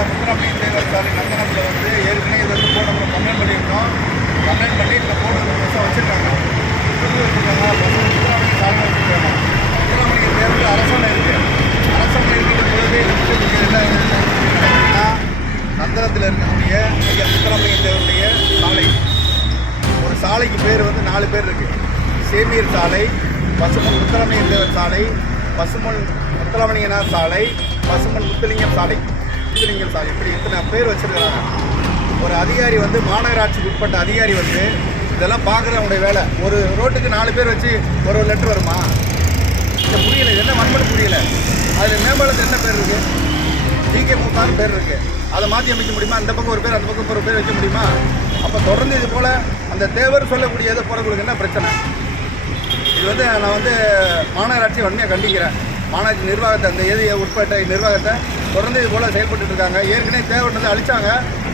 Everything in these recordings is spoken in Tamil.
ஐயா முத்துராமலிங்க தேவர் சாலை நந்தனத்தில் வந்து ஏற்கனவே இது வந்து போர்டு நம்ம கம்ப்ளைண்ட் பண்ணியிருக்கோம். கம்ப்ளைண்ட் பண்ணி இந்த போர்டு வந்து பஸ்ஸாக வச்சுருக்காங்க. புது வச்சுருக்காங்க பஸ் முத்துராமலிங்க சாலை வச்சுருக்காங்க முத்துராமலிங்க தேவர் அரசாணை இருக்குது அரசாணை இருக்கிற பொழுது என்ன அப்படின்னா நந்தனத்தில் இருக்கக்கூடிய ஐயா முத்துராமலிங்க தேவருடைய சாலை. ஒரு சாலைக்கு பேர் வந்து நாலு பேர் இருக்குது சேமியர் சாலை பசுமன் முத்துராமலிங்க தேவர் சாலை பசுமன் முத்துராமலிங்கனார் சாலை பசுமன் முத்துலிங்கம் சாலை. முத்துலிங்கம் சார் இப்படி இத்தனை பேர் வச்சிருக்கிறாங்க ஒரு அதிகாரி வந்து மாநகராட்சிக்கு உட்பட்ட அதிகாரி வந்து இதெல்லாம் பார்க்குறவங்களுடைய வேலை. ஒரு ரோட்டுக்கு நாலு பேர் வச்சு ஒரு ஒரு லெட்டர் வருமா? இது புரியல. இது என்ன வன்மனு புரியல. அதில் மேம்பாலத்தில் என்ன பேர் இருக்குது டிகே மூத்தாறு பேர் இருக்குது அதை மாற்றி அமைக்க முடியுமா? அந்த பக்கம் ஒரு பேர் அந்த பக்கம் ஒரு பேர் வைக்க முடியுமா? அப்போ தொடர்ந்து இது போல் அந்த தேவர் சொல்லக்கூடியதை போகிறவங்களுக்கு என்ன பிரச்சனை? இது வந்து நான் வந்து மாநகராட்சி வன்மையாக கண்டிக்கிறேன். மாநகராட்சி நிர்வாகத்தை அந்த ஏரியை உட்பட்ட நிர்வாகத்தை தொடர்ந்து இது போல் செயல்பட்டு இருக்காங்க. ஏற்கனவே தேவைப்பட்டதை அழிச்சாங்க.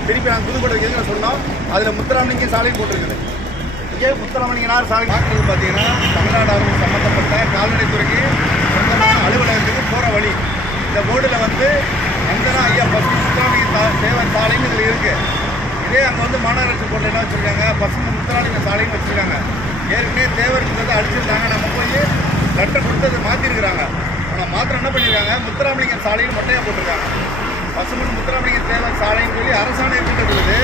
திருப்பி நாங்கள் புதுக்கோட்டை எதுன்னு சொன்னோம். அதில் முத்துராமலிங்கம் சாலையும் போட்டிருக்குது. இங்கே முத்துராமலிங்கனார் சாலை பார்க்குறது பார்த்தீங்கன்னா தமிழ்நாடு அரசு சம்மந்தப்பட்ட கால்நடைத்துறைக்கு சொந்தமான அலுவலகத்துக்கு போகிற வழி. இந்த போர்டில் வந்து நந்தனா ஐயா பசு முத்துராமலிங்க சா தேவர் சாலைன்னு இதில் இருக்குது இதே அங்கே வந்து மாநகராட்சி போர்டில் என்ன வச்சுருக்காங்க? பசு முத்துராமலிங்க சாலைன்னு வச்சுருக்காங்க. ஏற்கனவே தேவர்ன்றதை அழிச்சிருக்காங்க நம்ம போய் லெட்டர் கொடுத்து அதை மாற்றிருக்கிறாங்க போட்டிருக்காங்க. முத்துராமலிங்கம் சாலையில் சாலைன்னு மொட்டையாக போட்டிருக்காங்க. பசுமன் முத்துராமலிங்கம் தேவர் சாலைன்னு சொல்லி அரசாணை இருக்கின்றது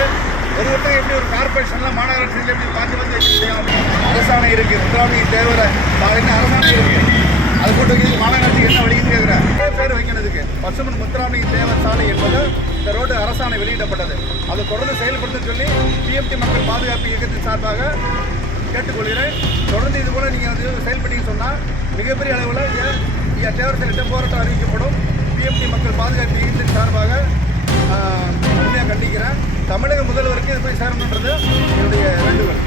ஒரு வட்டம் எப்படி ஒரு கார்பரேஷன்ல மாநகராட்சியில் எப்படி பார்த்து வந்து வைக்க முடியும் அரசாணை இருக்குது முத்துராமலிங்கம் தேவை சாலைன்னு அரசாணை இருக்குது அது போட்டு வைக்கிறது மாநகராட்சி என்ன வழின்னு கேட்குறேன் பேர் வைக்கிறதுக்கு. பசுமன் முத்துராமலிங்கம் தேவர் சாலை என்பது இந்த ரோடு அரசாணை வெளியிடப்பட்டது. அதை தொடர்ந்து செயல்படுத்த சொல்லி பிஎம்டி மக்கள் பாதுகாப்பு இயக்கத்தின் சார்பாக கேட்டுக்கொள்கிறேன். தொடர்ந்து இது போல் நீங்கள் வந்து செயல்பட்டீங்கன்னு சொன்னால் மிகப்பெரிய அளவில் தேவர் போராட்டம் அறிவிக்கப்படும். பிஎம்டி மக்கள் பாதுகாப்பு இயக்கத்தின் சார்பாக உண்மையாக கண்டிக்கிறேன். தமிழக முதல்வருக்கு இது போய் சேரணுன்றது என்னுடைய வேண்டுகோள்.